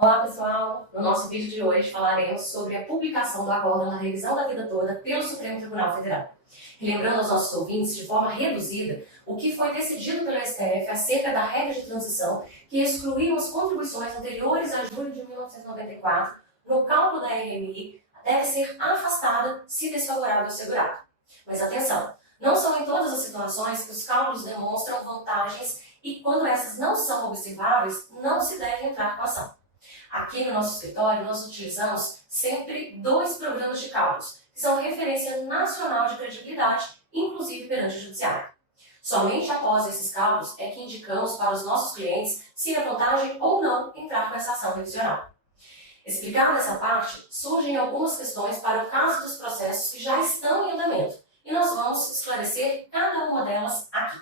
Olá pessoal, no nosso vídeo de hoje falaremos sobre a publicação do Acórdão na revisão da vida toda pelo Supremo Tribunal Federal. Lembrando aos nossos ouvintes, de forma reduzida, o que foi decidido pelo STF acerca da regra de transição que excluiu as contribuições anteriores a julho de 1994 no cálculo da RMI deve ser afastada se desfavorável ao segurado. Mas atenção, não são em todas as situações que os cálculos demonstram vantagens e quando essas não são observáveis, não se deve entrar com a ação. Aqui no nosso escritório, nós utilizamos sempre 2 programas de cálculos, que são referência nacional de credibilidade, inclusive perante o judiciário. Somente após esses cálculos é que indicamos para os nossos clientes se é vantagem ou não entrar com essa ação revisional. Explicada essa parte, surgem algumas questões para o caso dos processos que já estão em andamento, e nós vamos esclarecer cada uma delas aqui.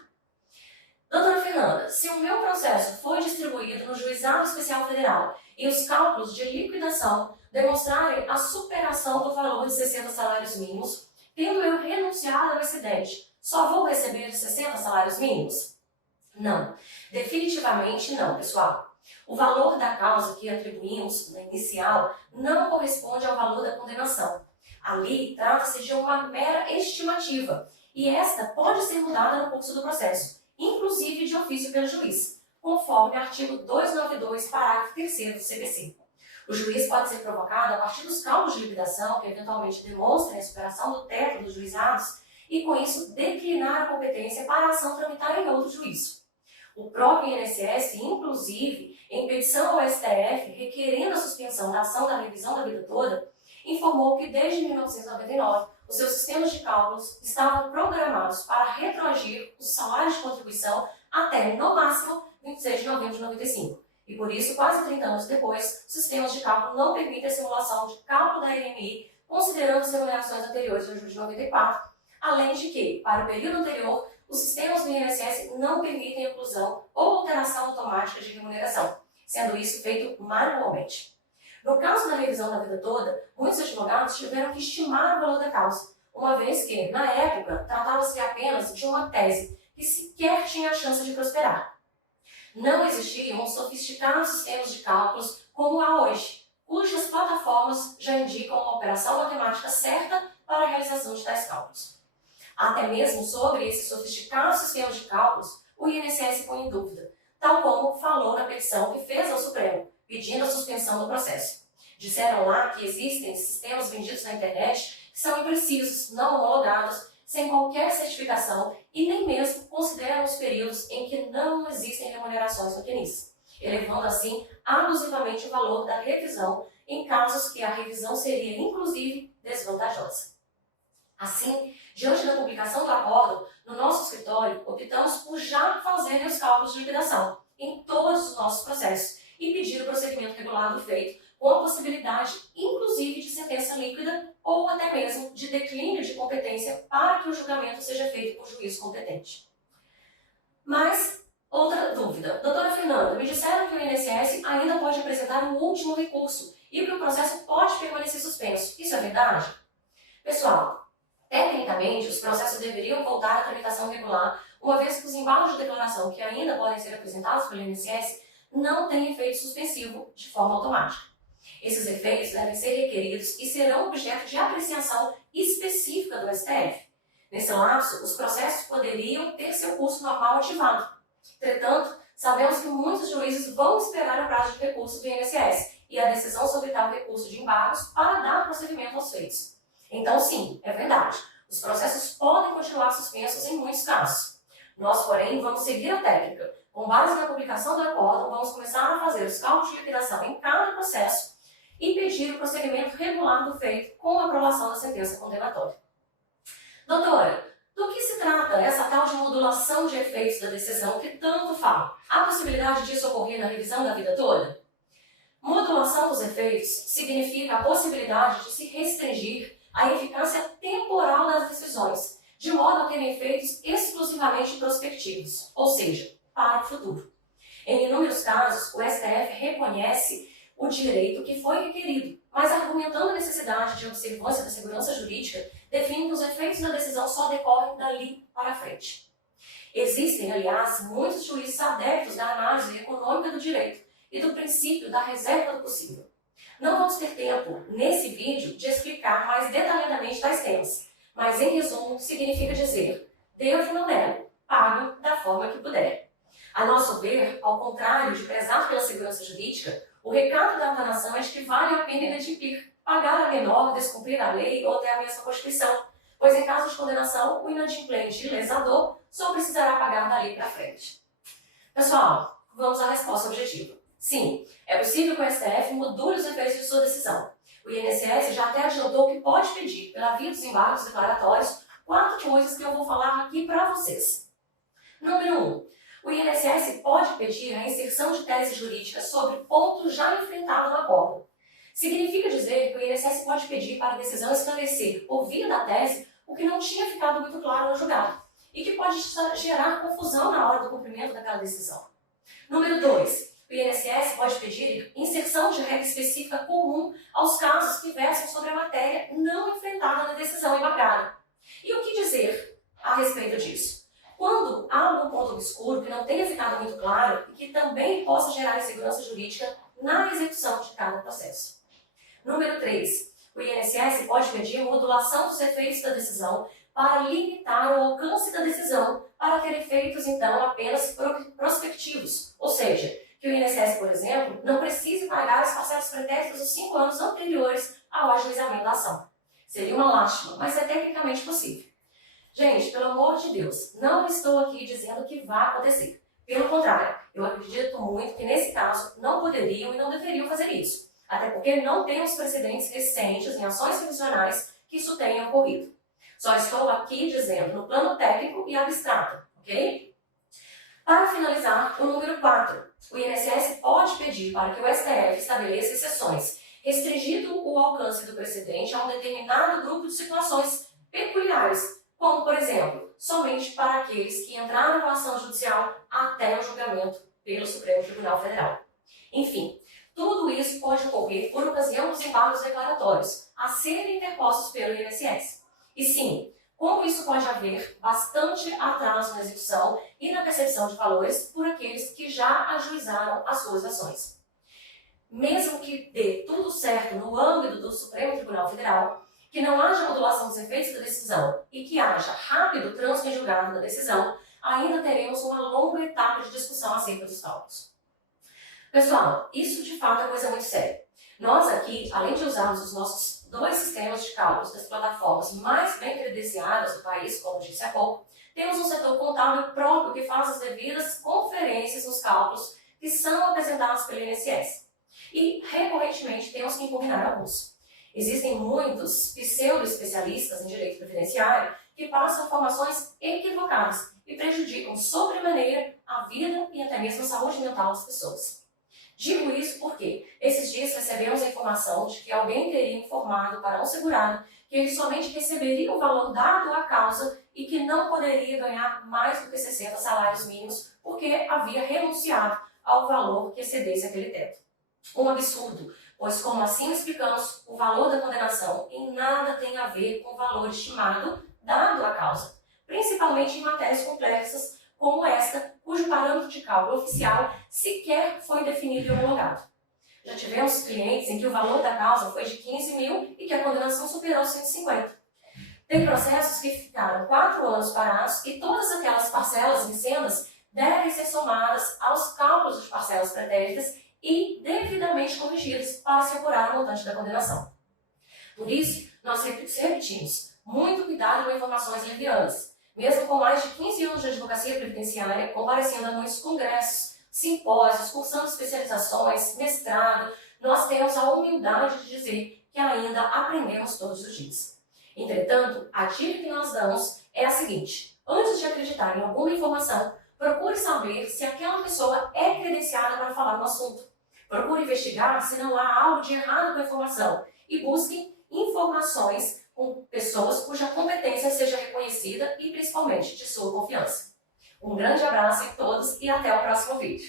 Doutora Fernanda, se o meu processo foi distribuído no Juizado Especial Federal e os cálculos de liquidação demonstrarem a superação do valor de 60 salários mínimos, tendo eu renunciado ao excedente, só vou receber 60 salários mínimos? Não, definitivamente não, pessoal. O valor da causa que atribuímos na inicial não corresponde ao valor da condenação. Ali trata-se de uma mera estimativa e esta pode ser mudada no curso do processo, inclusive de ofício pelo juiz, conforme o artigo 292, parágrafo 3º do CPC. O juiz pode ser provocado a partir dos cálculos de liquidação que eventualmente demonstrem a superação do teto dos juizados e, com isso, declinar a competência para a ação tramitar em outro juízo. O próprio INSS, inclusive, em petição ao STF, requerendo a suspensão da ação da revisão da vida toda, informou que desde 1999 os seus sistemas de cálculos estavam programados para retroagir os salários de contribuição até, no máximo, 26 de novembro de 95. E por isso, quase 30 anos depois, os sistemas de cálculo não permitem a simulação de cálculo da RMI, considerando as remunerações anteriores ao julho de 94, além de que, para o período anterior, os sistemas do INSS não permitem a inclusão ou alteração automática de remuneração, sendo isso feito manualmente. No caso da revisão da vida toda, muitos advogados tiveram que estimar o valor da causa, uma vez que, na época, tratava-se apenas de uma tese que sequer tinha a chance de prosperar. Não existiam sofisticados sistemas de cálculos como há hoje, cujas plataformas já indicam uma operação matemática certa para a realização de tais cálculos. Até mesmo sobre esses sofisticados sistemas de cálculos, o INSS põe em dúvida, tal como falou na petição que fez ao Supremo, pedindo a suspensão do processo. Disseram lá que existem sistemas vendidos na internet que são imprecisos, não homologados, sem qualquer certificação e nem mesmo consideram os períodos em que não existem remunerações no CNIS, elevando assim abusivamente o valor da revisão em casos que a revisão seria, inclusive, desvantajosa. Assim, diante da publicação do acórdão, no nosso escritório, optamos por já fazer os cálculos de liquidação em todos os nossos processos e pedir o procedimento regulado feito, com a possibilidade, inclusive, de sentença líquida ou até mesmo de declínio de competência para que o julgamento seja feito por juiz competente. Mas, outra dúvida. Doutora Fernanda, me disseram que o INSS ainda pode apresentar um último recurso e que o processo pode permanecer suspenso. Isso é verdade? Pessoal, tecnicamente, os processos deveriam voltar à tramitação regular, uma vez que os embargos de declaração que ainda podem ser apresentados pelo INSS não têm efeito suspensivo de forma automática. Esses efeitos devem ser requeridos e serão objeto de apreciação específica do STF. Nesse lapso, os processos poderiam ter seu curso normal ativado. Entretanto, sabemos que muitos juízes vão esperar o prazo de recurso do INSS e a decisão sobre tal recurso de embargos para dar prosseguimento aos feitos. Então, sim, é verdade, os processos podem continuar suspensos em muitos casos. Nós, porém, vamos seguir a técnica. Com base na publicação do acórdão, vamos começar a fazer os cálculos de liquidação em cada processo e pedir o prosseguimento regular do feito com a aprovação da sentença condenatória. Doutora, do que se trata essa tal de modulação de efeitos da decisão que tanto fala? Há possibilidade disso ocorrer na revisão da vida toda? Modulação dos efeitos significa a possibilidade de se restringir a eficácia temporal das decisões, de modo a terem efeitos exclusivamente prospectivos, ou seja, para o futuro. Em inúmeros casos, o STF reconhece o direito que foi requerido, mas argumentando a necessidade de observância da segurança jurídica, define que os efeitos da decisão só decorrem dali para frente. Existem, aliás, muitos juízes adeptos da análise econômica do direito, e do princípio da reserva do possível. Não vamos ter tempo, nesse vídeo, de explicar mais detalhadamente tais temas, mas, em resumo, significa dizer: Deus não nega, pague da forma que puder. A nosso ver, ao contrário de prezar pela segurança jurídica, o recado da nação é de que vale a pena inadimplir, pagar a menor, descumprir a lei ou até a mesma Constituição, pois em caso de condenação, o inadimplente e lesador só precisará pagar dali para frente. Pessoal, vamos à resposta objetiva. Sim, é possível que o STF module os efeitos de sua decisão. O INSS já até adiantou que pode pedir, pela via dos embargos declaratórios, 4 coisas que eu vou falar aqui para vocês. Número 1. O INSS pode pedir a inserção de tese jurídica sobre ponto já enfrentado no acordo. Significa dizer que o INSS pode pedir para a decisão esclarecer, por via da tese, o que não tinha ficado muito claro no julgado, e que pode gerar confusão na hora do cumprimento daquela decisão. Número 2. O INSS pode pedir inserção de regra específica comum aos casos que versam sobre a matéria não enfrentada na decisão embargada. E o que dizer a respeito disso? Quando há algum ponto obscuro que não tenha ficado muito claro e que também possa gerar insegurança jurídica na execução de cada processo. Número 3. O INSS pode pedir modulação dos efeitos da decisão para limitar o alcance da decisão para ter efeitos, então, apenas prospectivos. Ou seja, que o INSS, por exemplo, não precise pagar as parcelas pretéritas dos 5 anos anteriores ao ajuizamento da ação. Seria uma lástima, mas é tecnicamente possível. Gente, pelo amor de Deus, não estou aqui dizendo que vai acontecer. Pelo contrário, eu acredito muito que nesse caso não poderiam e não deveriam fazer isso. Até porque não temos precedentes recentes em ações revisionais que isso tenha ocorrido. Só estou aqui dizendo no plano técnico e abstrato, ok? Para finalizar, o número 4. O INSS pode pedir para que o STF estabeleça exceções, restringindo o alcance do precedente a um determinado grupo de situações peculiares, como, por exemplo, somente para aqueles que entraram com a ação judicial até o julgamento pelo Supremo Tribunal Federal. Enfim, tudo isso pode ocorrer por ocasião dos embargos declaratórios a serem interpostos pelo INSS. E sim, como isso pode haver bastante atraso na execução e na percepção de valores por aqueles que já ajuizaram as suas ações. Mesmo que dê tudo certo no âmbito do Supremo Tribunal Federal, que não haja modulação dos efeitos da decisão e que haja rápido trânsito em julgado da decisão, ainda teremos uma longa etapa de discussão acerca dos cálculos. Pessoal, isso de fato é coisa muito séria. Nós aqui, além de usarmos os nossos 2 sistemas de cálculos das plataformas mais bem credenciadas do país, como disse há pouco, temos um setor contábil próprio que faz as devidas conferências nos cálculos que são apresentados pelo INSS. E, recorrentemente, temos que impugnar alguns. Existem muitos pseudo-especialistas em direito previdenciário que passam informações equivocadas e prejudicam sobremaneira a vida e até mesmo a saúde mental das pessoas. Digo isso porque esses dias recebemos a informação de que alguém teria informado para um segurado que ele somente receberia o valor dado à causa e que não poderia ganhar mais do que 60 salários mínimos porque havia renunciado ao valor que excedesse aquele teto. Um absurdo, pois, como assim explicamos, o valor da condenação em nada tem a ver com o valor estimado dado à causa, principalmente em matérias complexas como esta, cujo parâmetro de cálculo oficial sequer foi definido e homologado. Já tivemos clientes em que o valor da causa foi de 15 mil e que a condenação superou 150. Tem processos que ficaram 4 anos parados e todas aquelas parcelas vincendas devem ser somadas aos cálculos de parcelas pretéritas e devidamente corrigidas para se apurar o montante da condenação. Por isso, nós repetimos, muito cuidado com informações levianas. Mesmo com mais de 15 anos de advocacia previdenciária, comparecendo a muitos congressos, simpósios, cursando especializações, mestrado, nós temos a humildade de dizer que ainda aprendemos todos os dias. Entretanto, a dica que nós damos é a seguinte: antes de acreditar em alguma informação, procure saber se aquela pessoa é credenciada para falar no assunto. Procure investigar se não há algo de errado com a informação e busque informações com pessoas cuja competência seja reconhecida e principalmente de sua confiança. Um grande abraço a todos e até o próximo vídeo.